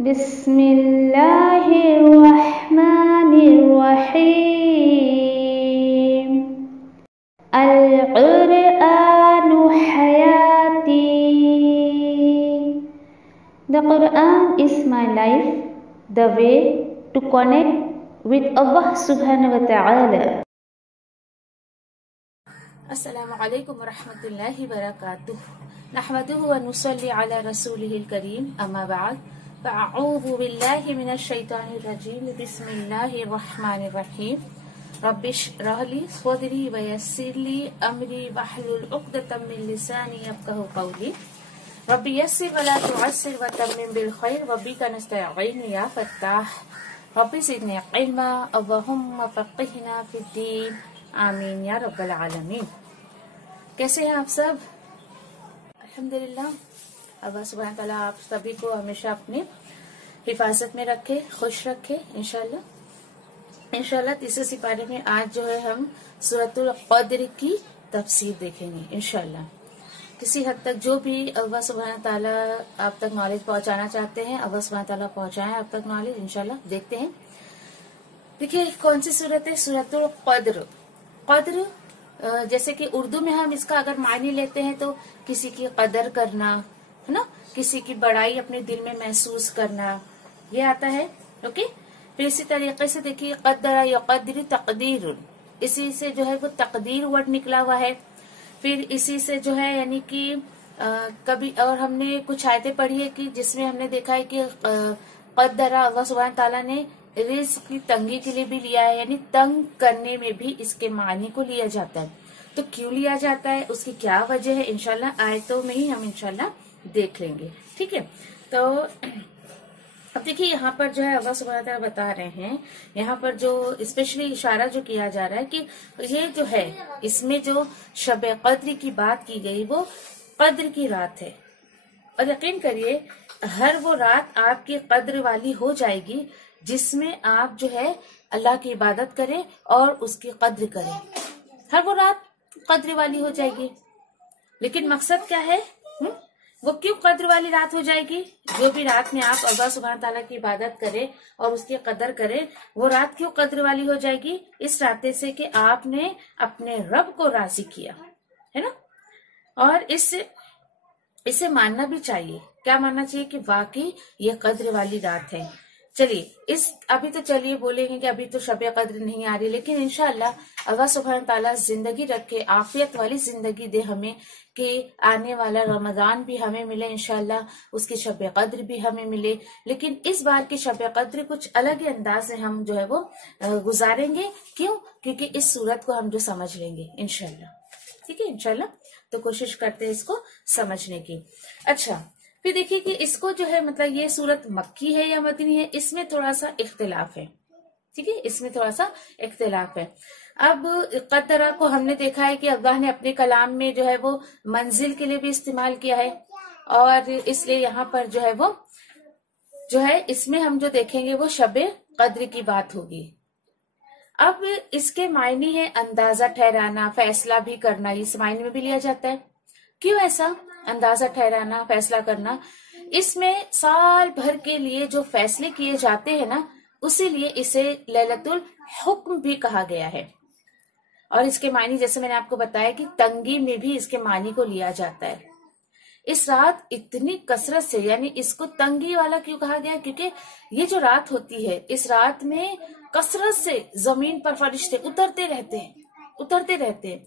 बिस्मिल्लाहिर्रहमानिर्रहीम। अल-क़ुरआनु हयाती। The Quran is my life, the way to connect with Allah subhanahu wa ta'ala. अस्सलामु अलैकुम वरहमतुल्लाहि वबरकातुह। नहमदुहु व नुसल्ली अला रसूलिहिल करीम, अम्मा बाद, फअऊज़ु बिल्लाहि मिनश शैतानिर रजीम, बिस्मिल्लाहिर रहमानिर रहीम। रब्बिश्रह ली सदरी व यस्सिर ली अमरी वहलुल उक़दतम मिन लिसानी यफ़क़हू क़ौली। रब्बि यस्सिर व ला तुअस्सिर व तम्मिम बिल खैर, वबिका नस्तईन या फ़त्ताह। रब्बि ज़िदनी इल्मा, अल्लाहुम्मा फ़क़्क़िहना फ़िद्दीन, आमीन या रब्बल आलमीन। कैसे हैं आप सब? अल्हम्दुलिल्लाह। अल्लाह सुब्हानहू व तआला आप सभी को हमेशा अपने हिफाजत में रखे, खुश रखे इंशाल्लाह। तीसरे सिपारे में आज जो है हम सूरतुल क़द्र की तफसीर देखेंगे इंशाल्लाह। किसी हद तक जो भी अल्लाह सुब्हानहू व तआला आप तक नॉलेज पहुंचाना चाहते हैं, अल्लाह सुब्हानहू व तआला पहुंचाएं आप तक नॉलेज इंशाल्लाह। देखते हैं। देखिए कौन सी सूरत है? सूरतुल क़द्र। क़द्र जैसे कि उर्दू में हम इसका अगर मायने लेते हैं तो किसी की कदर करना, है ना, किसी की बड़ाई अपने दिल में महसूस करना, ये आता है। ओके। फिर इसी तरीके से देखिए क़द्दर यक़द्दिरु तक़दीरुन, इसी से जो है वो तकदीर वर्ड निकला हुआ है। फिर इसी से जो है यानी कि कभी और हमने कुछ आयतें पढ़ी है कि जिसमें हमने देखा है कि क़द्दरा अल्लाह सुब्हानहू तआला ने रिज़्क़ की तंगी के लिए भी लिया है, यानी तंग करने में भी इसके मानी को लिया जाता है। तो क्यों लिया जाता है, उसकी क्या वजह है, इंशाल्लाह आयतों में ही हम इंशाल्लाह देख लेंगे। ठीक है। तो अब देखिए यहाँ पर जो है अल्लाह सुब्हानहू तआला बता रहे हैं, यहाँ पर जो स्पेशली इशारा जो किया जा रहा है कि ये जो है इसमें जो शब क़द्र की बात की गई वो क़द्र की रात है। और यकीन करिए हर वो रात आपकी क़द्र वाली हो जाएगी जिसमें आप जो है अल्लाह की इबादत करें और उसकी कद्र करें। हर वो रात कद्र वाली हो जाएगी। लेकिन मकसद क्या है? वो क्यों कद्र वाली रात हो जाएगी? जो भी रात में आप अल्लाह सुब्हानहू तआला की इबादत करें और उसकी कदर करें, वो रात क्यों कद्र वाली हो जाएगी? इस रास्ते से कि आपने अपने रब को राजी किया, है ना। और इसे मानना भी चाहिए। क्या मानना चाहिए? कि वाकई ये कद्र वाली रात है। चलिए अभी तो चलिए बोलेंगे कि अभी तो शब कद्र नहीं आ रही, लेकिन इंशाअल्लाह अल्लाह सुब्हानहू तआला जिंदगी रखे, आफियत वाली जिंदगी दे हमें कि आने वाला रमजान भी हमें मिले इंशाअल्लाह, उसकी शब कद्र भी हमें मिले। लेकिन इस बार की शब कद्र कुछ अलग ही अंदाज से हम जो है वो गुजारेंगे। क्यों? क्योंकि इस सूरत को हम जो समझ लेंगे इंशाअल्लाह। ठीक है इंशाअल्लाह। तो कोशिश करते हैं इसको समझने की। अच्छा, फिर देखिए कि इसको जो है मतलब ये सूरत मक्की है या मदनी है, इसमें थोड़ा सा इख्तिलाफ है। ठीक है, इसमें थोड़ा सा इख्तिलाफ है। अब क़द्दरा को हमने देखा है कि अल्लाह ने अपने कलाम में जो है वो मंजिल के लिए भी इस्तेमाल किया है, और इसलिए यहाँ पर जो है वो जो है इसमें हम जो देखेंगे वो शब कद्र की बात होगी। अब इसके मायने है अंदाजा ठहराना, फैसला भी करना, इस मायने में भी लिया जाता है। क्यों ऐसा? अंदाजा ठहराना, फैसला करना, इसमें साल भर के लिए जो फैसले किए जाते हैं ना, उसीलिए इसे लैलतुल हुक्म भी कहा गया है। और इसके मानी जैसे मैंने आपको बताया कि तंगी में भी इसके मानी को लिया जाता है। इस रात इतनी कसरत से, यानी इसको तंगी वाला क्यों कहा गया? क्योंकि ये जो रात होती है, इस रात में कसरत से जमीन पर फरिश्ते उतरते रहते हैं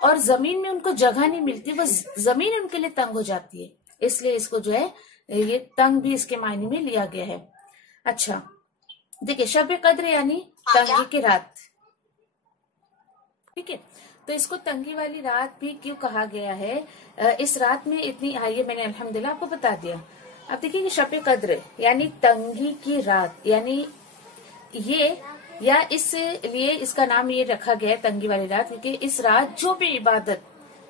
और जमीन में उनको जगह नहीं मिलती, वो जमीन उनके लिए तंग हो जाती है। इसलिए इसको जो है ये तंग भी इसके मायने में लिया गया है। अच्छा देखिए, शब कद्र यानी तंगी की रात। ठीक है, तो इसको तंगी वाली रात भी क्यों कहा गया है? इस रात में इतनी, ये मैंने अल्हम्दुलिल्लाह आपको बता दिया। अब देखिए कि शब कद्र यानी तंगी की रात, यानी ये या इसलिए इसका नाम ये रखा गया है तंगी वाली रात, क्योंकि इस रात जो भी इबादत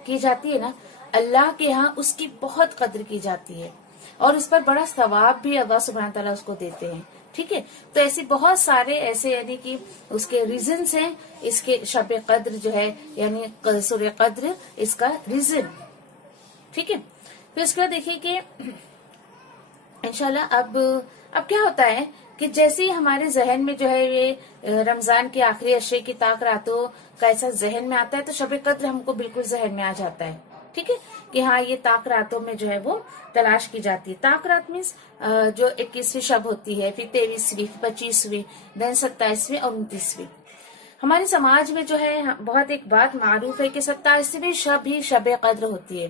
की जाती है ना, अल्लाह के यहाँ उसकी बहुत कद्र की जाती है और इस पर बड़ा सवाब भी अल्लाह सुब्हानहू तआला उसको देते हैं। ठीक है, तो ऐसे बहुत सारे ऐसे यानी कि उसके रीजंस हैं इसके शब कद्र जो है यानी सूरह कद्र, इसका रीजन। ठीक है, फिर उसके बाद देखिए कि इंशाल्लाह। अब क्या होता है कि जैसे ही हमारे जहन में जो है ये रमजान के आखिरी अशरे की ताक रातों का ऐसा जहन में आता है, तो शब कद्र हमको बिल्कुल जहन में आ जाता है। ठीक है कि हाँ, ये ताक रातों में जो है वो तलाश की जाती है। ताक रात मीन्स जो 21वीं शब होती है, फिर 23वीं, 25वीं, देन 27वीं और 29वीं। हमारे समाज में जो है बहुत एक बात मारूफ है कि 27वीं शब ही शब कद्र होती है।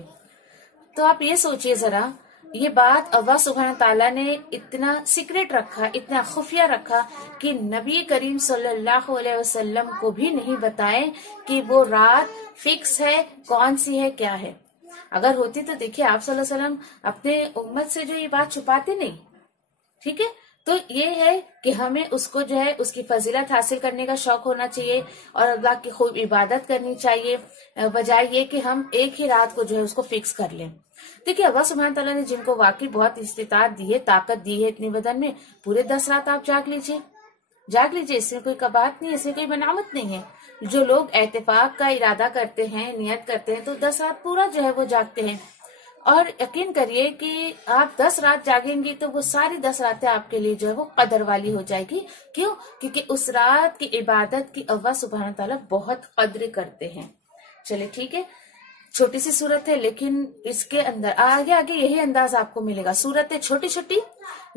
तो आप ये सोचिए जरा, ये बात अल्लाह सुब्हान ताला ने इतना सीक्रेट रखा, इतना खुफिया रखा कि नबी करीम सल्लल्लाहु अलैहि वसल्लम को भी नहीं बताए कि वो रात फिक्स है, कौन सी है, क्या है। अगर होती तो देखिए आप सल्लल्लाहु अलैहि वसल्लम अपने उम्मत से जो ये बात छुपाते नहीं। ठीक है, तो ये है कि हमें उसको जो है उसकी फजीलत हासिल करने का शौक होना चाहिए और अल्लाह की खूब इबादत करनी चाहिए, बजाय ये कि हम एक ही रात को जो है उसको फिक्स कर लें। देखिए अल्लाह सुब्हान तआला ने जिनको वाकई बहुत इस्तिताअत दी है, ताकत दी है इतनी बदन में, पूरे 10 रात आप जाग लीजिए, इसमें कोई कबात नहीं है, इसमें कोई बनावट नहीं है। जो लोग एहतिफाक का इरादा करते हैं, नियत करते हैं, तो 10 रात पूरा जो है वो जागते हैं। और यकीन करिए कि आप 10 रात जागेंगी तो वो सारी 10 रातें आपके लिए जो है वो कदर वाली हो जाएगी। क्यों? क्योंकि उस रात की इबादत की अल्लाह सुब्हान ताला बहुत कद्र करते हैं। चलिए ठीक है, छोटी सी सूरत है लेकिन इसके अंदर आगे आगे यही अंदाज आपको मिलेगा। सूरत है छोटी छोटी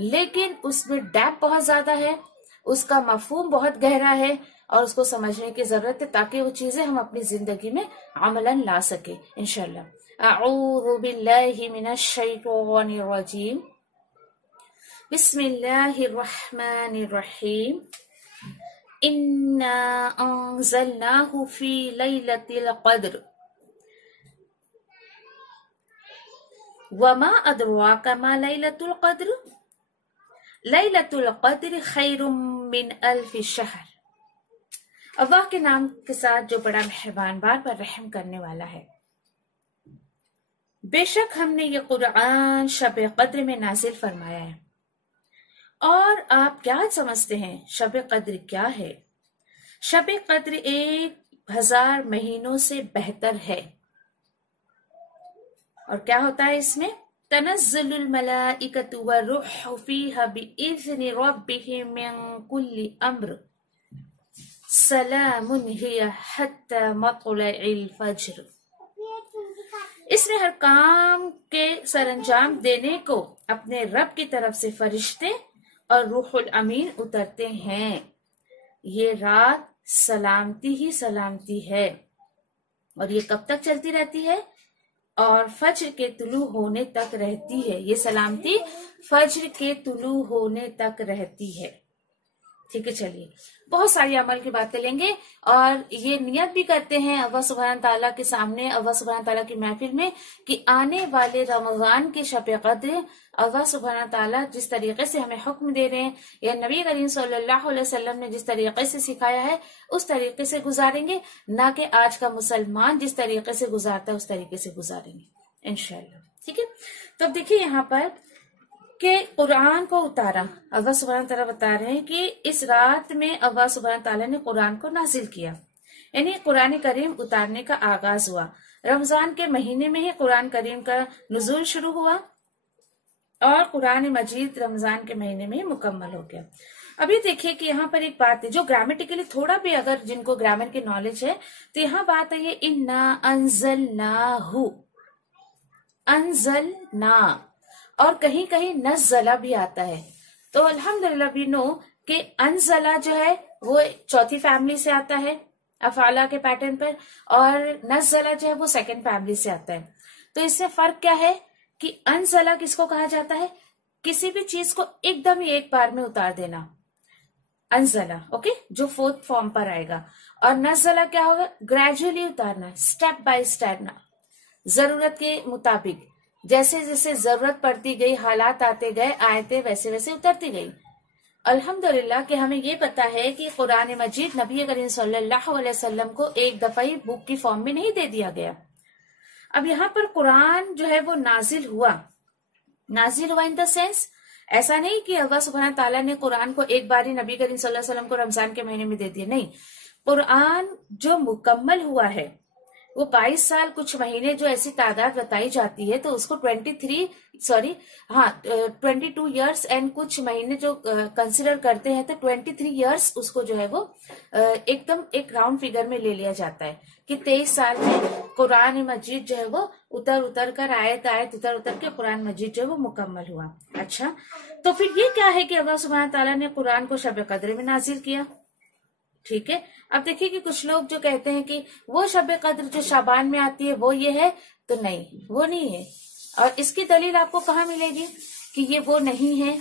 लेकिन उसमें डेप्थ बहुत ज्यादा है, उसका मफहूम बहुत गहरा है और उसको समझने की जरूरत है ताकि वो चीजें हम अपनी जिंदगी में अमलन ला सके इंशाल्लाह। अऊज़ु बिल्लाहि मिनश शैतानिर रजीम। बिस्मिल्लाहिर रहमानिर रहीम। इन्ना अंज़लनाहु फी लैलतिल क़द्र वमा अदराका मा लैलतुल क़द्र लैलतुल क़द्र खैरुम मिन अल्फि शहर। अल्लाह के नाम के साथ जो बड़ा मेहरबान, बार बार रहम करने वाला है। बेशक हमने ये कुरान शब कद्र में नाजिल फरमाया है। और आप क्या समझते हैं शब कद्र क्या है? शब कद्र 1000 महीनों से बेहतर है। और क्या होता है इसमें? तनज़्ज़ुलुल मलाइकतु वर्रूहु फीहा बिइज़्नि रब्बिहिम मिन कुल्लि अम्र सलामुन हिया हत्ता मत्लइल फज्र। इसमें हर काम के सरंजाम देने को अपने रब की तरफ से फरिश्ते और रूहुल अमीन उतरते हैं। ये रात सलामती ही सलामती है और ये कब तक चलती रहती है? और फज्र के तुलू होने तक रहती है। ये सलामती फज्र के तुलू होने तक रहती है। ठीक है, चलिए बहुत सारी अमल की बातें लेंगे और ये नियत भी करते हैं अल्लाह सुब्हान ताला के सामने, अल्लाह सुब्हान ताला की महफिल में, कि आने वाले रमजान की शब कद्र अल्लाह सुब्हान ताला जिस तरीके से हमें हुक्म दे रहे हैं या नबी करीम सल्लल्लाहु अलैहि वसल्लम ने जिस तरीके से सिखाया है उस तरीके से गुजारेंगे, ना कि आज का मुसलमान जिस तरीके से गुजारता है उस तरीके से गुजारेंगे इंशाल्लाह। ठीक है, तो अब देखिए यहाँ पर कि कुरान को उतारा, अल्लाह सुब्हान ताला बता रहे हैं कि इस रात में अल्लाह सुब्हान ताला ने कुरान को नाजिल किया, यानी कुरान करीम उतारने का आगाज हुआ। रमजान के महीने में ही कुरान करीम का नुज़ूल शुरू हुआ और कुरान मजीद रमजान के महीने में ही मुकम्मल हो गया। अभी देखिए कि यहाँ पर एक बात है जो ग्रामेटिकली थोड़ा भी अगर जिनको ग्रामर की नॉलेज है तो यहाँ बात है ये इन्ना अंज़लनाहु, अंज़लना, और कहीं कहीं नज़ला भी आता है। तो अल्हम्दुलिल्लाह वी नो कि अंज़ला जो है वो चौथी फैमिली से आता है अफाला के पैटर्न पर, और नज़ला जो है वो सेकंड फैमिली से आता है। तो इससे फर्क क्या है कि अंज़ला किसको कहा जाता है? किसी भी चीज को एकदम ही एक बार में उतार देना, अंज़ला, ओके, जो फोर्थ फॉर्म पर आएगा। और नज़ला क्या होगा? ग्रेजुअली उतारना, स्टेप बाय स्टेप ना, जरूरत के मुताबिक, जैसे जैसे जरूरत पड़ती गई, हालात आते गए, आयतें वैसे वैसे उतरती गई। अल्हम्दुलिल्लाह कि हमें ये पता है कि कुरान मजीद नबी करीम सल्लल्लाहु अलैहि वसल्लम को एक दफा ही बुक की फॉर्म में नहीं दे दिया गया। अब यहाँ पर कुरान जो है वो नाजिल हुआ इन द सेंस, ऐसा नहीं कि अल्लाह सुब्हान ताला ने कुरान को एक बार ही नबी करीम सल्लल्लाहु अलैहि वसल्लम को रमजान के महीने में दे दिया, नहीं। कुरान जो मुकम्मल हुआ है वो 22 साल कुछ महीने जो ऐसी तादाद बताई जाती है, तो उसको 22 ईयर्स एंड कुछ महीने जो कंसिडर करते हैं, तो 23 ईयर्स उसको जो है वो एकदम एक राउंड फिगर में ले लिया जाता है कि 23 साल में कुरान मजीद जो है वो उतर कर आयत उतर के कुरान मजीद जो है वो मुकम्मल हुआ। अच्छा, तो फिर ये क्या है कि अल्लाह सुब्हान ताला ने कुरान को शब कद्र में नाजिल किया। ठीक है, अब देखिए कि कुछ लोग जो कहते हैं कि वो शब कद्र जो शाबान में आती है वो ये है, तो नहीं, वो नहीं है। और इसकी दलील आपको कहाँ मिलेगी कि ये वो नहीं है?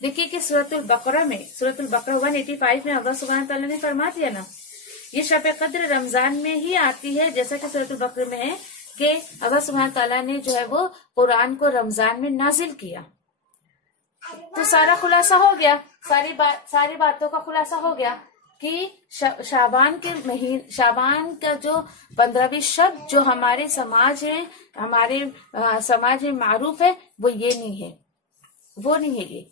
देखिए कि सूरतुल बकरा 185 में अल्लाह सुब्हान ताला ने फरमा दिया ना, ये शब कद्र रमजान में ही आती है, जैसा कि सूरतुल बकरा में है कि अल्लाह सुब्हान ताला ने जो है वो कुरान को रमजान में नाजिल किया। तो सारा खुलासा हो गया, सारी बातों का खुलासा हो गया कि शाबान का जो 15वीं शब्द जो हमारे समाज में मारूफ है, वो ये नहीं है, वो नहीं है ये।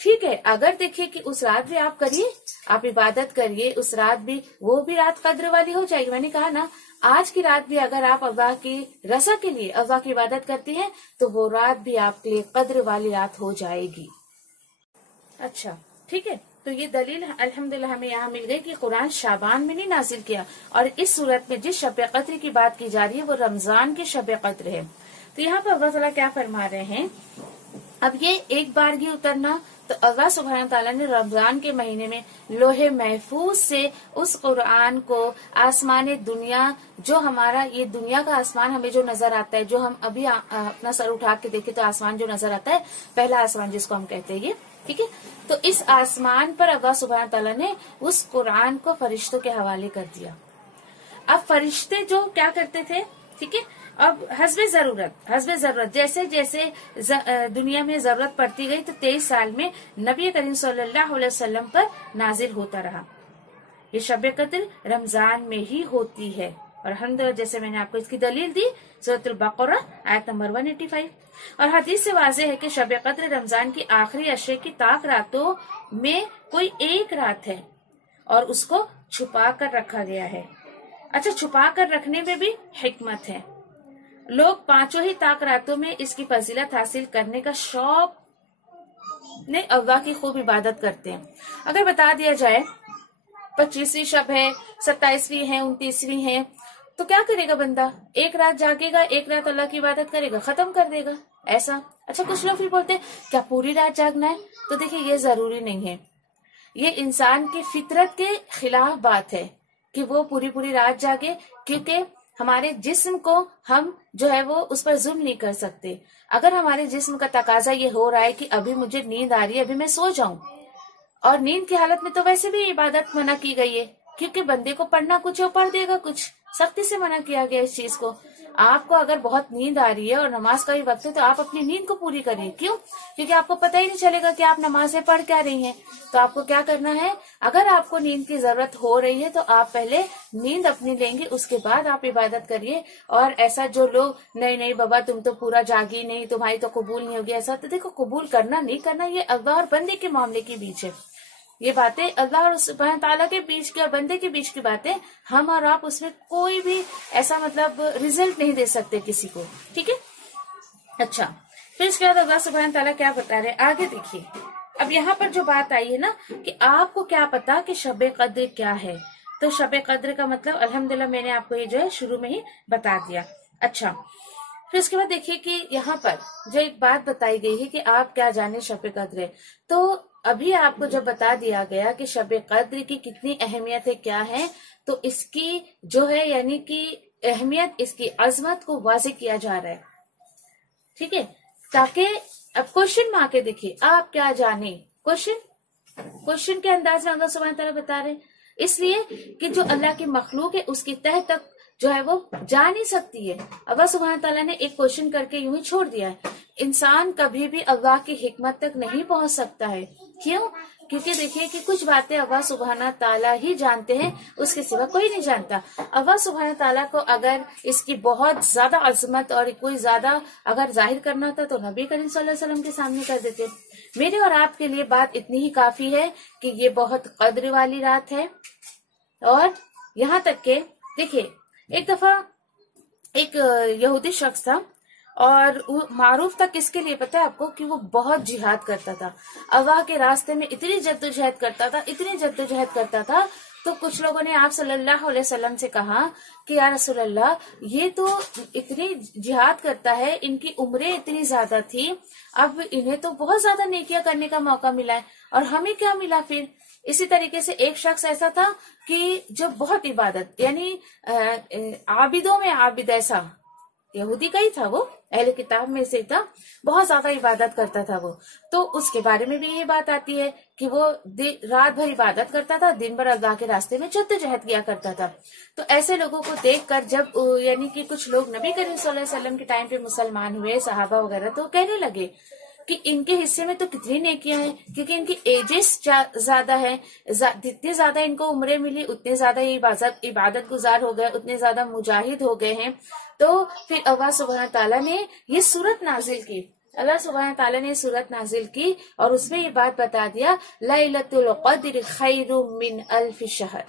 ठीक है, अगर देखिए कि उस रात भी आप करिए, आप इबादत करिए, उस रात भी, वो भी रात कद्र वाली हो जाएगी। मैंने कहा ना, आज की रात भी अगर आप अल्लाह की रज़ा के लिए अल्लाह की इबादत करती हैं, तो वो रात भी आपके लिए कद्र वाली रात हो जाएगी। अच्छा, ठीक है, तो ये दलील अल्हम्दुलिल्लाह हमें यहाँ मिल गई कि कुरान शाबान में नहीं नाजिल किया, और इस सूरत में जिस शब कद्र की बात की जा रही है वो रमजान के शब कद्र है। तो यहाँ पर अल्लाह ताला क्या फरमा रहे हैं, अब ये एक बार ही उतरना, तो अल्लाह सुब्हान ताला ने रमजान के महीने में लोहे महफूज से उस कुरान को आसमान दुनिया, जो हमारा ये दुनिया का आसमान हमें जो नजर आता है, जो हम अभी अपना सर उठा के देखे तो आसमान जो नजर आता है, पहला आसमान जिसको हम कहते हैं ये, ठीक है, तो इस आसमान पर अल्लाह सुब्हान ताला ने उस कुरान को फरिश्तों के हवाले कर दिया। अब फरिश्ते जो क्या करते थे, ठीक है, अब हस्बे जरूरत जैसे जैसे दुनिया में जरूरत पड़ती गई, तो 23 साल में नबी करीम सल्लल्लाहु अलैहि वसल्लम पर नाजिल होता रहा। ये शब कद्र रमजान में ही होती है, और अल्हम्दुलिल्लाह जैसे मैंने आपको इसकी दलील दी सूरतुल बकरा आयत नंबर 185। और हदीस से वाज़ेह है कि शब कद्र रमजान की आखिरी अशरे की ताक रातों में कोई एक रात है, और उसको छुपा कर रखा गया है। अच्छा, छुपा कर रखने में भी हिकमत है। लोग 5 ही ताक रातों में इसकी फजीलत हासिल करने का शौक ने अल्लाह की खूब इबादत करते हैं। अगर बता दिया जाए 25वीं शब है, 27वीं है, 29वीं है, तो क्या करेगा बंदा? एक रात जागेगा, एक रात अल्लाह की इबादत करेगा, खत्म कर देगा, ऐसा। अच्छा, कुछ लोग फिर बोलते हैं क्या पूरी रात जागना है? तो देखिए, ये जरूरी नहीं है, ये इंसान की फितरत के खिलाफ बात है कि वो पूरी रात जागे, क्योंकि हमारे जिस्म को हम जो है वो उस पर जुल्म नहीं कर सकते। अगर हमारे जिस्म का तकाजा ये हो रहा है कि अभी मुझे नींद आ रही है, अभी मैं सो जाऊं, और नींद की हालत में तो वैसे भी इबादत मना की गई है, क्योंकि बंदे को पढ़ना कुछ है, पढ़ देगा कुछ, सख्ती से मना किया गया इस चीज को। आपको अगर बहुत नींद आ रही है और नमाज का भी वक्त है, तो आप अपनी नींद को पूरी करिए। क्यों? क्योंकि आपको पता ही नहीं चलेगा कि आप नमाजें पढ़ क्या रही हैं। तो आपको क्या करना है, अगर आपको नींद की जरूरत हो रही है तो आप पहले नींद अपनी लेंगे, उसके बाद आप इबादत करिए। और ऐसा जो लोग नहीं बाबा तुम तो पूरा जागी नहीं, तुम्हारी तो कबूल नहीं होगी, ऐसा तो देखो, कबूल करना नहीं करना ये अल्लाह और बंदे के मामले के बीच है। ये बातें अल्लाह और सुब्हान ताला के बीच की और बंदे के बीच की बातें, हम और आप उसमें कोई भी ऐसा मतलब रिजल्ट नहीं दे सकते किसी को, ठीक है। अच्छा, फिर इसके बाद अल्लाह सुब्हान ताला क्या बता रहे आगे देखिए। अब यहाँ पर जो बात आई है ना कि आपको क्या पता कि शब कद्र क्या है, तो शब कद्र का मतलब अल्हम्दुलिल्लाह मैंने आपको ये जो है शुरू में ही बता दिया। अच्छा, फिर उसके बाद देखिए कि यहाँ पर जो एक बात बताई गई है कि आप क्या जाने शब कद्र, तो अभी आपको जब बता दिया गया कि शब कद्र की कितनी अहमियत है, क्या है, तो इसकी जो है यानी कि अहमियत, इसकी अजमत को वाज़ेह किया जा रहा है, ठीक है। ताकि अब क्वेश्चन में आके देखिए आप क्या जाने, क्वेश्चन के अंदाज में अल्लाह सुब्हान तआला बता रहे हैं, इसलिए कि जो अल्लाह की मखलूक है उसकी तह तक जो है वो जा नहीं सकती है। अल्लाह सुब्हान तआला ने एक क्वेश्चन करके यूं ही छोड़ दिया है। इंसान कभी भी अल्लाह की हिकमत तक नहीं पहुंच सकता है। क्यों? क्योंकि देखिए कि कुछ बातें अल्लाह सुब्हाना ताला ही जानते हैं, उसके सिवा कोई नहीं जानता। अल्लाह सुब्हाना ताला को अगर इसकी बहुत ज्यादा अजमत और कोई ज्यादा अगर जाहिर करना था तो नबी करीम सल्लल्लाहु अलैहि वसल्लम के सामने कर देते। मेरे और आपके लिए बात इतनी ही काफी है कि ये बहुत कद्र वाली रात है। और यहाँ तक के देखिए, एक दफा एक यहूदी शख्स था और वो मारूफ था किसके लिए पता है आपको, कि वो बहुत जिहाद करता था, अल्लाह के रास्ते में इतनी जद्दोजहद करता था, इतनी जद्दोजहद करता था। तो कुछ लोगों ने आप सल्लल्लाहु अलैहि वसल्लम से कहा कि या रसूल अल्लाह, ये तो इतनी जिहाद करता है, इनकी उम्रें इतनी ज्यादा थी, अब इन्हें तो बहुत ज्यादा नेकियां करने का मौका मिला है और हमें क्या मिला फिर। इसी तरीके से एक शख्स ऐसा था कि जो बहुत इबादत, यानी आबिदों में आबिद, ऐसा यहूदी का ही था, वो अहले किताब में से था, बहुत ज्यादा इबादत करता था वो। तो उसके बारे में भी ये बात आती है कि वो रात भर इबादत करता था, दिन भर अल्लाह के रास्ते में जद्दोजहद किया करता था। तो ऐसे लोगों को देखकर जब यानी कि कुछ लोग नबी करीम सल्लल्लाहु अलैहि वसल्लम के टाइम पे मुसलमान हुए, सहाबा वगैरह, तो कहने लगे कि इनके हिस्से में तो कितनी नेकियां हैं, क्योंकि इनकी एजेस ज्यादा है, जितनी ज्यादा इनको उम्रें मिली उतने ज्यादा ये इबादत गुजार हो गए, उतने ज्यादा मुजाहिद हो गए हैं। तो फिर अल्लाह सुब्हान ताला ने ये सूरत नाजिल की, अल्लाह सुब्हान ताला ने सूरत नाजिल की और उसमें ये बात बता दिया, लैलतुल क़द्र खैरुम मिन अल्फ शहर।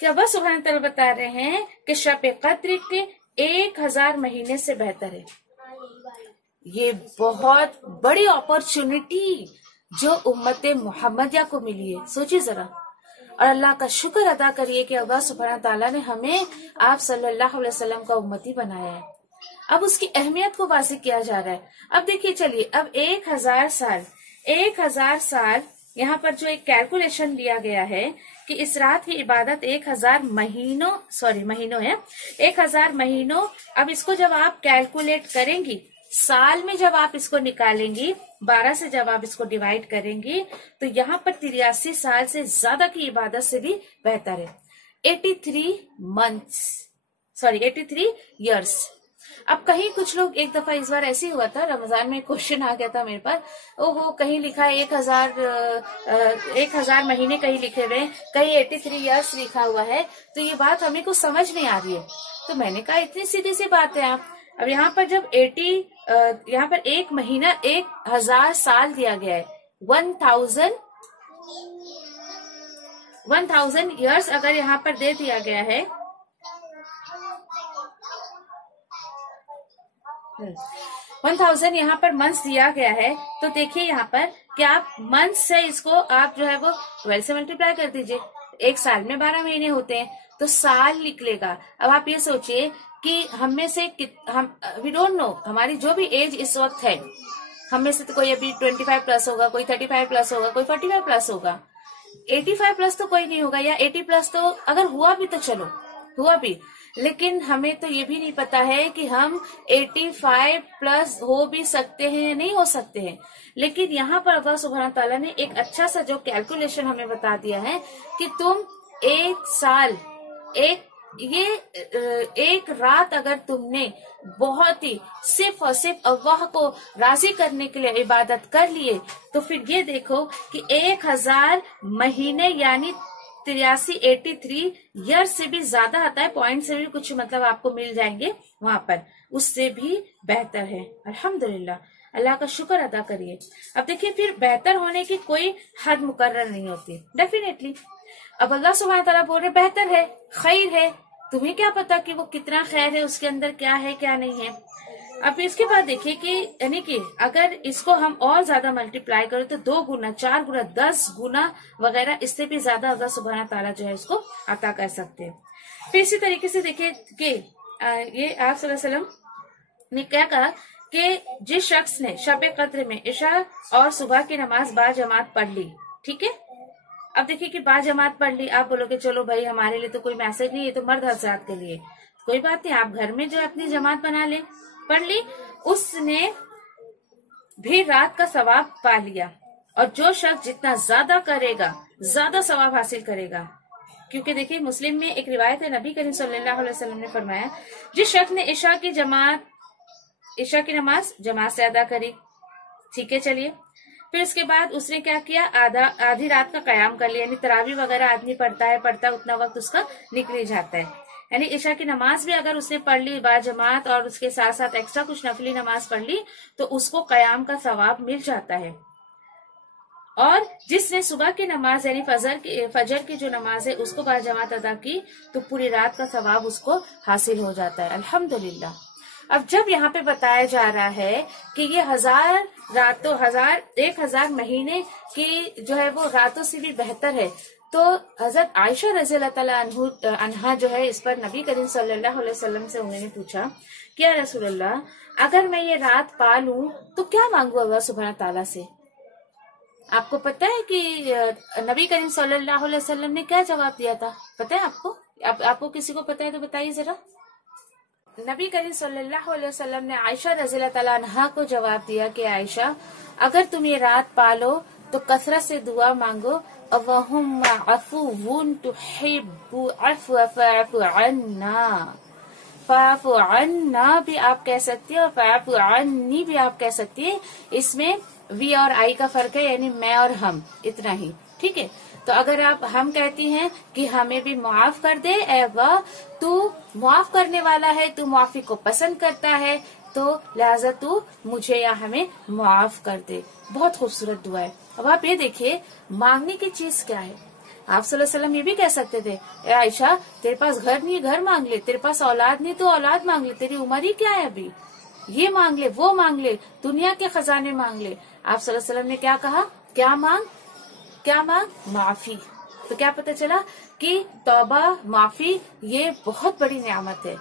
क्या अल्लाह सुब्हान ताला बता रहे हैं कि शब कद्र के 1000 महीने से बेहतर है। ये बहुत बड़ी अपॉर्चुनिटी जो उम्मत मुहम्मदिया को मिली है, सोचिए जरा। और अल्लाह का शुक्र अदा करिए कि अल्लाह सुब्हान ताला ने हमें आप सल्लल्लाहु अलैहि वसल्लम का उम्मती बनाया है। अब उसकी अहमियत को वाज़िह किया जा रहा है। अब देखिए, चलिए, अब 1000 साल यहाँ पर जो एक कैलकुलेशन दिया गया है कि इस रात की इबादत 1000 महीनों है, 1000 महीनों। अब इसको जब आप कैलकुलेट करेंगी, साल में जब आप इसको निकालेंगी, 12 से जब आप इसको डिवाइड करेंगी, तो यहाँ पर 83 साल से ज्यादा की इबादत से भी बेहतर है। 83 ईयर्स। अब कहीं कुछ लोग, एक दफा इस बार ऐसे ही हुआ था, रमजान में क्वेश्चन आ गया था मेरे पास, ओहो, कहीं लिखा है 1000 महीने कहीं लिखे हुए, कहीं 83 ईयर्स लिखा हुआ है, तो ये बात हमें कुछ समझ नहीं आ रही है। तो मैंने कहा इतनी सीधी सी बात है आप, अब यहाँ पर जब यहाँ पर एक महीना 1000 साल दिया गया है, 1000 ईयर्स अगर यहाँ पर दे दिया गया है, 1000 यहाँ पर मंथ्स दिया गया है, तो देखिए यहाँ पर कि आप मंथ्स से इसको आप जो है वो 12 से मल्टीप्लाई कर दीजिए। एक साल में 12 महीने होते हैं, तो साल निकलेगा। अब आप ये सोचिए कि हम में से वी डोंट नो, हमारी जो भी एज इस वक्त है, हम में से तो कोई अभी 25 प्लस होगा, कोई 35 प्लस होगा, कोई 45 प्लस होगा, 85 प्लस तो कोई नहीं होगा, या 80 प्लस तो अगर हुआ भी तो चलो, हुआ भी, लेकिन हमें तो ये भी नहीं पता है कि हम 85 प्लस हो भी सकते हैं या नहीं हो सकते हैं। लेकिन यहाँ पर अल्लाह सुब्हान ताला ने एक अच्छा सा जो कैलकुलेशन हमें बता दिया है कि तुम एक साल, एक रात अगर तुमने बहुत ही सिर्फ और सिर्फ अल्लाह को राजी करने के लिए इबादत कर लिए, तो फिर ये देखो कि 1000 महीने यानी 83 ईयर्स से भी ज्यादा आता है, पॉइंट से भी कुछ मतलब आपको मिल जाएंगे वहां पर, उससे भी बेहतर है। अल्हम्दुलिल्लाह, अल्लाह का शुक्र अदा करिए। अब देखिए, फिर बेहतर होने की कोई हद मुकर्रर नहीं होती, डेफिनेटली। अब अल्लाह सुब्हान तआला बोल रहे बेहतर है, खैर है, तुम्हें क्या पता कि वो कितना खैर है, उसके अंदर क्या है क्या नहीं है। अब इसके बाद देखिए कि यानी कि अगर इसको हम और ज्यादा मल्टीप्लाई करें तो 2 गुना, 4 गुना, 10 गुना वगैरह, इससे भी ज्यादा अल्लाह सुब्हान ताला जो है इसको अता कर सकते हैं। फिर इसी तरीके से देखिए कि ये आप सल्लल्लाहु अलैहि वसल्लम ने क्या कहा कि जिस शख्स ने शब कद्र में इशा और सुबह की नमाज बाजमात पढ़ ली, ठीक है। अब देखिए कि बाजमात पढ़ ली, आप बोलोगे चलो भाई हमारे लिए तो कोई मैसेज नहीं है, तो मर्द हजरात के लिए कोई बात नहीं, आप घर में जो अपनी जमात बना ले, पढ़ ली, उसने भी रात का सवाब पा लिया। और जो शख्स जितना ज्यादा करेगा ज्यादा सवाब हासिल करेगा, क्योंकि देखिए मुस्लिम में एक रिवायत है, नबी करीम सल्लल्लाहु अलैहि वसल्लम ने फरमाया, जिस शख्स ने इशा की नमाज जमात से अदा करी, ठीक है, चलिए, फिर उसके बाद उसने क्या किया, आधी रात का कयाम कर लिया, यानी तरावी वगैरह आदमी पढ़ता उतना वक्त उसका निकल जाता है, यानी इशा की नमाज भी अगर उसने पढ़ ली बाजमात और उसके साथ साथ एक्स्ट्रा कुछ नफली नमाज पढ़ ली, तो उसको कयाम का सवाब मिल जाता है। और जिसने सुबह की नमाज यानी फजर की जो नमाज है उसको बाजमात अदा की तो पूरी रात का सवाब उसको हासिल हो जाता है। अल्हम्दुलिल्लाह। अब जब यहाँ पे बताया जा रहा है कि ये 1000 रातों 1000 महीने की जो है वो रातों से भी बेहतर है, तो हजरत आयशा रज़ियल्लाहु तआला अन्हा जो है इस पर नबी करीम सल्लल्लाहु अलैहि वसल्लम से उन्होंने पूछा कि या रसूलल्लाह, अगर मैं ये रात पा लूं तो क्या मांगू अल्लाह सुब्हान तआला से। आपको पता है कि नबी करीम सल्लल्लाहु अलैहि वसल्लम ने क्या जवाब दिया था? पता है आपको? आपको किसी को पता है तो बताइए जरा। नबी करीम सल्लल्लाहु अलैहि वसल्लम ने आयशा रज़ियल्लाहु तआला अन्हा को जवाब दिया कि आयशा, अगर तुम ये रात पालो तो कसरत से दुआ मांगो, अल्लाहुम्मा अफ़ुव्वुन तुहिब्बु अफ़्व फ़अफ़ु अन्ना। फ़अफ़ु अन्ना भी आप कह सकती है और फ़अफ़ु अन्नी भी आप कह सकती है। इसमें वी और आई का फर्क है, यानी मैं और हम, इतना ही। ठीक है, तो अगर आप हम कहती हैं कि हमें भी माफ कर दे, ए अल्लाह तू माफ करने वाला है, तू माफी को पसंद करता है, तो लिहाजा तू मुझे या हमें माफ कर दे। बहुत खूबसूरत दुआ है। अब आप ये देखिए, मांगने की चीज क्या है। आप सल्लल्लाहु अलैहि वसल्लम ये भी कह सकते थे, ए आयशा तेरे पास घर नहीं, घर मांग ले, तेरे पास औलाद नहीं तो औलाद मांग ले, तेरी उम्र ही क्या है अभी, ये मांग ले, वो मांग ले, दुनिया के खजाने मांग ले। आप सल्लल्लाहु अलैहि वसल्लम ने क्या कहा? क्या मांग? माफी। तो क्या पता चला कि तौबा, माफी ये बहुत बड़ी नेमत है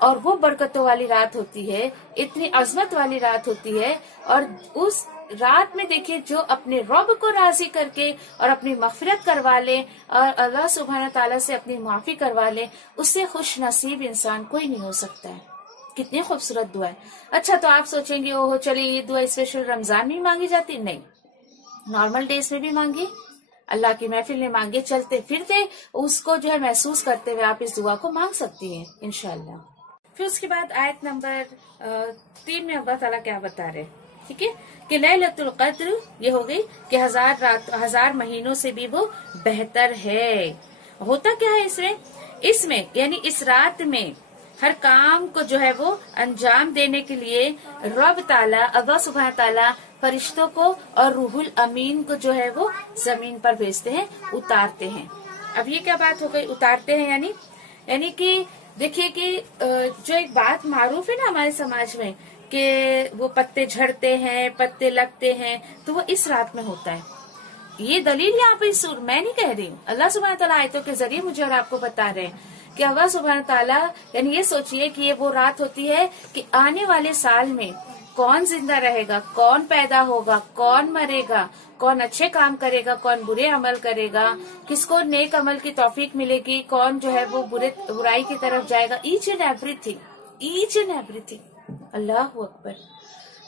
और वो बरकतों वाली रात होती है, इतनी अजमत वाली रात होती है। और उस रात में देखिए, जो अपने रब को राजी करके और अपनी मगफिरत करवा ले और अल्लाह सुब्हान तआला से अपनी माफी करवा ले, उससे खुश नसीब इंसान कोई नहीं हो सकता है। कितनी खूबसूरत दुआ है। अच्छा, तो आप सोचेंगे ओहो चलिए ये दुआ स्पेशल रमजान में मांगी जाती? नहीं, नॉर्मल डेज में भी मांगी, अल्लाह की महफिल में मांगे, चलते फिरते उसको जो है महसूस करते हुए आप इस दुआ को मांग सकती हैं इंशाल्लाह। फिर उसके बाद आयत नंबर 3 में अल्लाह ताला क्या बता रहे, ठीक है, कि लैलतुल क़द्र ये हो गई कि 1000 महीनों से भी वो बेहतर है। होता क्या है इसमें यानी इस रात में हर काम को जो है वो अंजाम देने के लिए रब ताला, अल्लाह सुब्हान ताला फरिश्तों को और रूहुल अमीन को जो है वो जमीन पर भेजते हैं, उतारते हैं। अब ये क्या बात हो गई, उतारते हैं यानी कि देखिए कि जो एक बात मारूफ है ना हमारे समाज में कि वो पत्ते झड़ते हैं, पत्ते लगते हैं, तो वो इस रात में होता है। ये दलील यहाँ पे मैं नहीं कह रही हूँ, अल्लाह सुब्हान ताला आयतों के जरिए मुझे और आपको बता रहे हैं कि अल्लाह सुब्हान ताला, यानी ये सोचिए कि ये वो रात होती है कि आने वाले साल में कौन जिंदा रहेगा, कौन पैदा होगा, कौन मरेगा, कौन अच्छे काम करेगा, कौन बुरे अमल करेगा, किसको नेक अमल की तौफीक मिलेगी, कौन जो है वो बुराई की तरफ जाएगा। Each and everything. अल्लाह अकबर।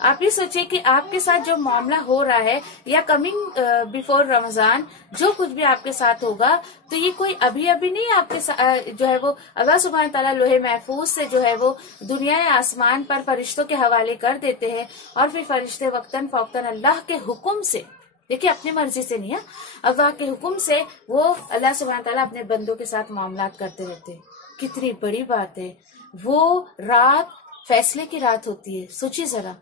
आप ये सोचिए कि आपके साथ जो मामला हो रहा है या कमिंग बिफोर रमजान जो कुछ भी आपके साथ होगा, तो ये कोई अभी नहीं आपके साथ जो है वो अल्लाह सुब्हान ताला लोहे महफूज से जो है वो दुनिया या आसमान पर फरिश्तों के हवाले कर देते हैं और फिर फरिश्ते वक्तन फौक्तन अल्लाह के हुक्म से, देखिए अपनी मर्जी से नहीं है, अल्लाह के हुक्म से वो अल्लाह सुब्हान ताला अपने बंदों के साथ मामलात करते रहते हैं। कितनी बड़ी बात है। वो रात फैसले की रात होती है। सोचिए जरा,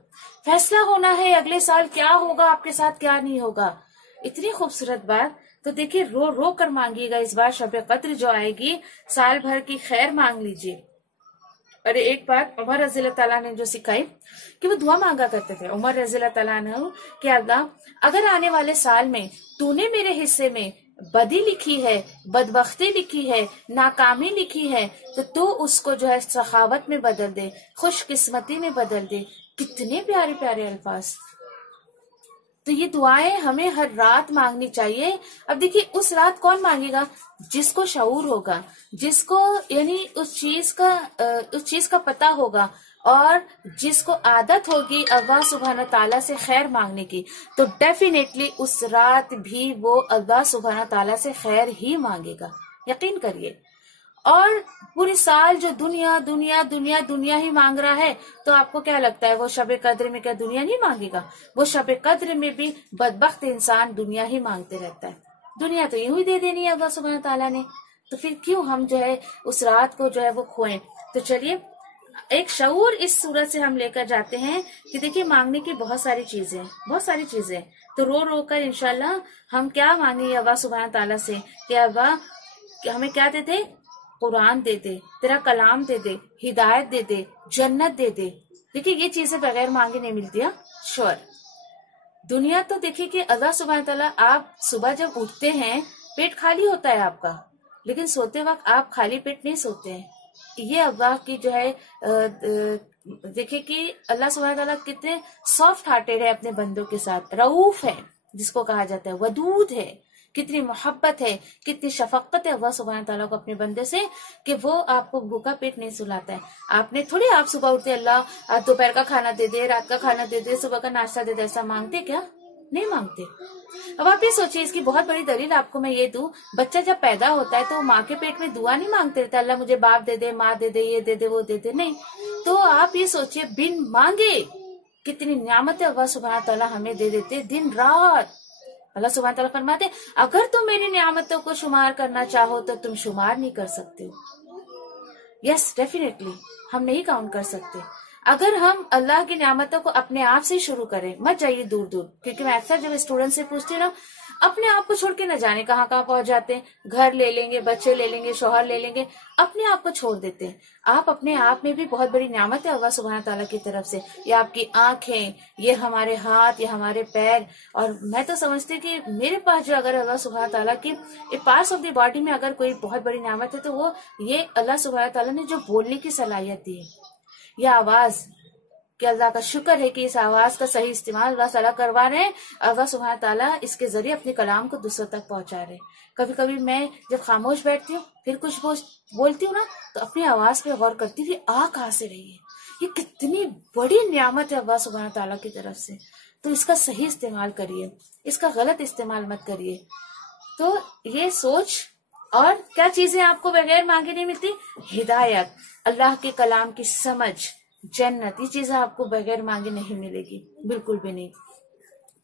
फैसला होना है अगले साल क्या होगा आपके साथ, क्या नहीं होगा। इतनी खूबसूरत बात। तो देखिए, रो रो कर मांगिएगा इस बार शब कद्र जो आएगी, साल भर की खैर मांग लीजिए। अरे एक बात उमर रज़ियल्लाहु ताला ने जो सिखाई कि वो दुआ मांगा करते थे, उमर रज़ियल्लाहु ताला ने, कि अल्लाह अगर आने वाले साल में तूने मेरे हिस्से में बदी लिखी है, बदबख्ती लिखी है, नाकामी लिखी है, तो तू उसको जो है सखावत में बदल दे, खुशकिस्मती में बदल दे। कितने प्यारे प्यारे अल्फाज। तो ये दुआएं हमें हर रात मांगनी चाहिए। अब देखिए, उस रात कौन मांगेगा? जिसको शऊर होगा, जिसको यानी उस चीज का पता होगा और जिसको आदत होगी अल्लाह सुब्हान ताला से खैर मांगने की, तो डेफिनेटली उस रात भी वो अल्लाह सुब्हान ताला से खैर ही मांगेगा, यकीन करिए। और पूरी साल जो दुनिया दुनिया दुनिया दुनिया ही मांग रहा है, तो आपको क्या लगता है वो शब कद्र में क्या दुनिया नहीं मांगेगा? वो शब कद्र में भी बदबख्त इंसान दुनिया ही मांगते रहता है। दुनिया तो यूं ही दे देनी है अल्लाह सुब्हान ताला ने, तो फिर क्यों हम जो है उस रात को जो है वो खोएं। तो चलिए, एक शऊर इस सूरत से हम लेकर जाते हैं कि देखिए, मांगने की बहुत सारी चीजें तो रो रो कर इंशाल्लाह हम क्या मांगे अल्लाह सुब्हान ताला से कि अल्लाह हमें क्या दे दे, कुरान दे दे, तेरा कलाम दे दे, हिदायत दे दे, जन्नत दे दे। देखिए ये चीजें बगैर मांगे नहीं मिलती है। श्योर दुनिया तो देखिए कि अल्लाह सुब्हान ताला, आप सुबह जब उठते हैं पेट खाली होता है आपका, लेकिन सोते वक्त आप खाली पेट नहीं सोते हैं। ये अल्लाह की जो है देखिए कि अल्लाह सुब्हान ताला कितने सॉफ्ट हार्टेड है अपने बंदों के साथ, रऊफ है जिसको कहा जाता है, वदूद है, कितनी मोहब्बत है, कितनी शफकत है अल्लाह सुब्हान ताला को अपने बंदे से कि वो आपको भूखा पेट नहीं सुलाता है। आपने थोड़ी आप सुबह उठते अल्लाह दोपहर का खाना दे दे, रात का खाना दे दे, सुबह का नाश्ता दे दे, ऐसा मांगते क्या? नहीं मांगते। अब आप ये सोचिए, इसकी बहुत बड़ी दलील आपको मैं ये दूं, बच्चा जब पैदा होता है तो माँ के पेट में दुआ नहीं मांगते रहता, अल्लाह मुझे बाप दे दे, माँ दे दे, ये दे दे, वो दे दे, नहीं। तो आप ये सोचिए बिन मांगे कितनी नियामतें अल्लाह सुब्हान ताला हमें दे देते दिन रात। अल्लाह सुब्हान ताला फरमाते अगर तुम मेरी नियामतों को शुमार करना चाहो तो तुम शुमार नहीं कर सकते हो। यस डेफिनेटली हम नहीं काउंट कर सकते। अगर हम अल्लाह की नियामतों को अपने आप से शुरू करें, मत जाइए दूर दूर, क्योंकि मैं अक्सर जब स्टूडेंट से पूछती हूँ अपने आप को छोड़ के न जाने कहाँ कहाँ पहुंच जाते हैं। घर ले लेंगे, बच्चे ले लेंगे, शौहर ले लेंगे, अपने आप को छोड़ देते हैं। आप अपने आप में भी बहुत बड़ी नियामत है अल्लाह सुब्हान ताला की तरफ से। ये आपकी आंखें, ये हमारे हाथ, ये हमारे पैर, और मैं तो समझती कि मेरे पास जो अगर अल्लाह सुब्हान ताला की पार्ट्स ऑफ द बॉडी में अगर कोई बहुत बड़ी नियामत है तो वो ये अल्लाह सुब्हान ताला ने जो बोलने की सलाहियत दी है, यह आवाज, कि अल्लाह का शुक्र है कि इस आवाज का सही इस्तेमाल अल्लाह ताला करवा रहे हैं। अल्लाह सुब्हान ताला इसके जरिए अपने कलाम को दूसरों तक पहुंचा रहे हैं। कभी कभी मैं जब खामोश बैठती हूँ फिर कुछ बोलती हूँ ना, तो अपनी आवाज पे गौर करती हुई आ कहाँ से रही है, ये कितनी बड़ी नियामत है अल्लाह सुब्हान ताला की तरफ से। तो इसका सही इस्तेमाल करिए, इसका गलत इस्तेमाल मत करिए। तो ये सोच, और क्या चीजें आपको बगैर मांगे नहीं मिलती? हिदायत, अल्लाह के कलाम की समझ, जन्नत, ये चीजें आपको बगैर मांगे नहीं मिलेगी, बिल्कुल भी नहीं।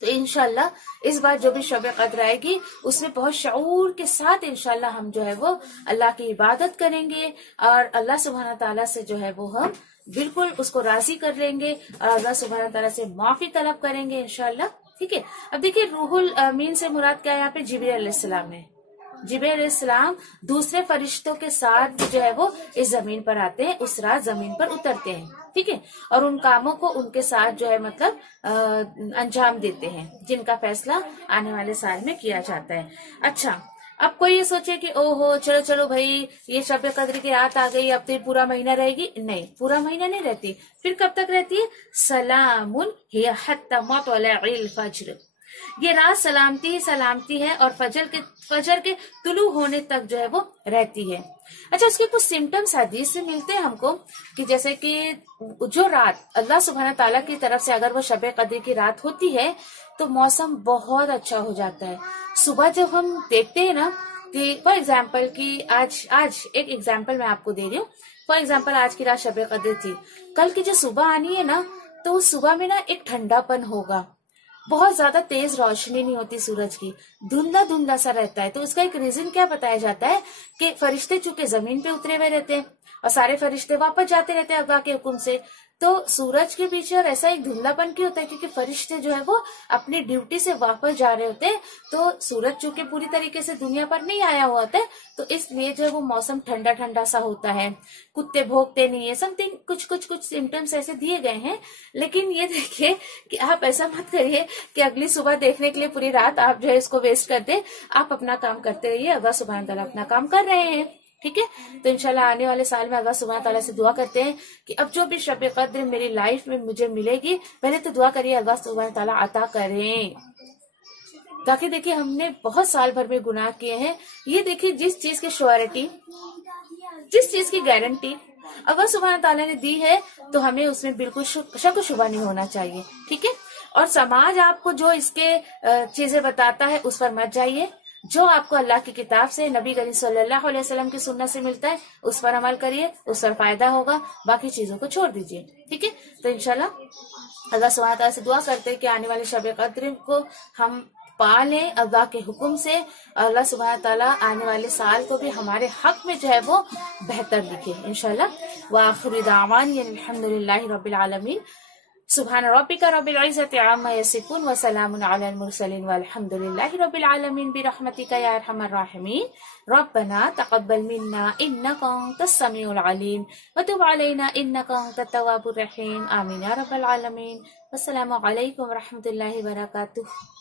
तो इंशाल्लाह इस बार जो भी शब कद्र आएगी उसमें बहुत शऊर के साथ इंशाल्लाह हम जो है वो अल्लाह की इबादत करेंगे और अल्लाह सुब्हान ताला से जो है वो हम बिल्कुल उसको राजी कर लेंगे और अल्लाह सुब्हान ताला से माफी तलब करेंगे इंशाल्लाह। ठीक है। अब देखिए रूहुल अमीन से मुराद क्या है यहाँ पे? जिब्रील अलैहिस्सलाम है। जिब्रील अलैहिस्सलाम दूसरे फरिश्तों के साथ जो है वो इस जमीन पर आते हैं, उस रात जमीन पर उतरते हैं। ठीक है। और उन कामों को उनके साथ जो है मतलब अंजाम देते हैं जिनका फैसला आने वाले साल में किया जाता है। अच्छा, अब कोई ये सोचे कि ओहो चलो चलो भाई ये शब कद्र की रात आ गई, अब तो पूरा महीना रहेगी। नहीं, पूरा महीना नहीं रहती। फिर कब तक रहती है? सलामुन हिया हत्ता मत्लइल फज्र, ये रात सलामती ही सलामती है और फजर के तुलू होने तक जो है वो रहती है। अच्छा, उसके कुछ सिम्टम्स हदीस से मिलते हैं हमको कि जैसे कि जो रात अल्लाह सुब्हान ताला की तरफ से अगर वो शब कद्र की रात होती है तो मौसम बहुत अच्छा हो जाता है। सुबह जब हम देखते हैं ना कि फॉर एग्जाम्पल कि आज एक एग्जाम्पल मैं आपको दे रही हूँ। फॉर एग्जाम्पल आज की रात शब कद्र थी, कल की जो सुबह आनी है ना तो उस सुबह में ना एक ठंडापन होगा, बहुत ज्यादा तेज रोशनी नहीं होती सूरज की, धुंधला धुंधला सा रहता है। तो उसका एक रीजन क्या बताया जाता है कि फरिश्ते चूंकि जमीन पे उतरे हुए रहते हैं और सारे फरिश्ते वापस जाते रहते हैं अल्लाह के हुक्म से, तो सूरज के पीछे और ऐसा एक धुंधलापन क्यों होता है? क्योंकि फरिश्ते जो है वो अपनी ड्यूटी से वापस जा रहे होते हैं। तो सूरज चूंकि पूरी तरीके से दुनिया पर नहीं आया हुआ होता है तो इसलिए जो है वो मौसम ठंडा ठंडा सा होता है, कुत्ते भौंकते नहीं है, समथिंग कुछ सिम्टम्स ऐसे दिए गए हैं। लेकिन ये देखिए कि आप ऐसा मत करिए कि अगली सुबह देखने के लिए पूरी रात आप जो है इसको वेस्ट कर दे। आप अपना काम करते रहिए, अल्लाह सुब्हान ताला अपना काम कर रहे हैं। ठीक है। तो इंशाल्लाह आने वाले साल में अल्लाह सुब्हान ताला से दुआ करते हैं कि अब जो भी शब कद्र मेरी लाइफ में मुझे मिलेगी, पहले तो दुआ करिए अल्लाह सुब्हान ताला अता करें, ताकि देखिए हमने बहुत साल भर में गुनाह किए हैं। ये देखिए जिस चीज की श्योरिटी, जिस चीज की गारंटी अल्लाह सुब्हान ताला ने दी है तो हमें उसमें बिल्कुल शक शुबा नहीं होना चाहिए। ठीक है। और समाज आपको जो इसके चीजें बताता है उस पर मत जाइए। जो आपको अल्लाह की किताब से, नबी करीम सल्लल्लाहु अलैहि वसल्लम की सुन्नत से मिलता है उस पर अमल करिए, उस पर फायदा होगा, बाकी चीजों को छोड़ दीजिए। ठीक है। तो इंशाल्लाह अल्लाह सुब्हान ताला से दुआ करते हैं कि आने वाले शब कद्र को हम पा लें अल्लाह के हुक्म से। अल्लाह सुब्हान ताला आने वाले साल को भी हमारे हक में जो है वो बेहतर लिखे इंशाल्लाह। व आखिर दावान अल्हम्दुलिल्लाहि रब्बिल आलमीन। सुभान रब्बिका रब्बिल इज्जति अम्मा यसिफून व सलामुन अलल मुरसलीन वल्हम्दुलिल्लाहि रब्बिल आलमीन बिरहमतिका या अरहमर राहिमीन रब्बना तक़ब्बल मिन्ना इन्नका अंतस समीउल अलीम व तुब अलैना इन्नका अंतत तव्वाबुर रहीम आमीन या रब्बल आलमीन। अस्सलामु अलैकुम व रहमतुल्लाहि व बरकातुहू।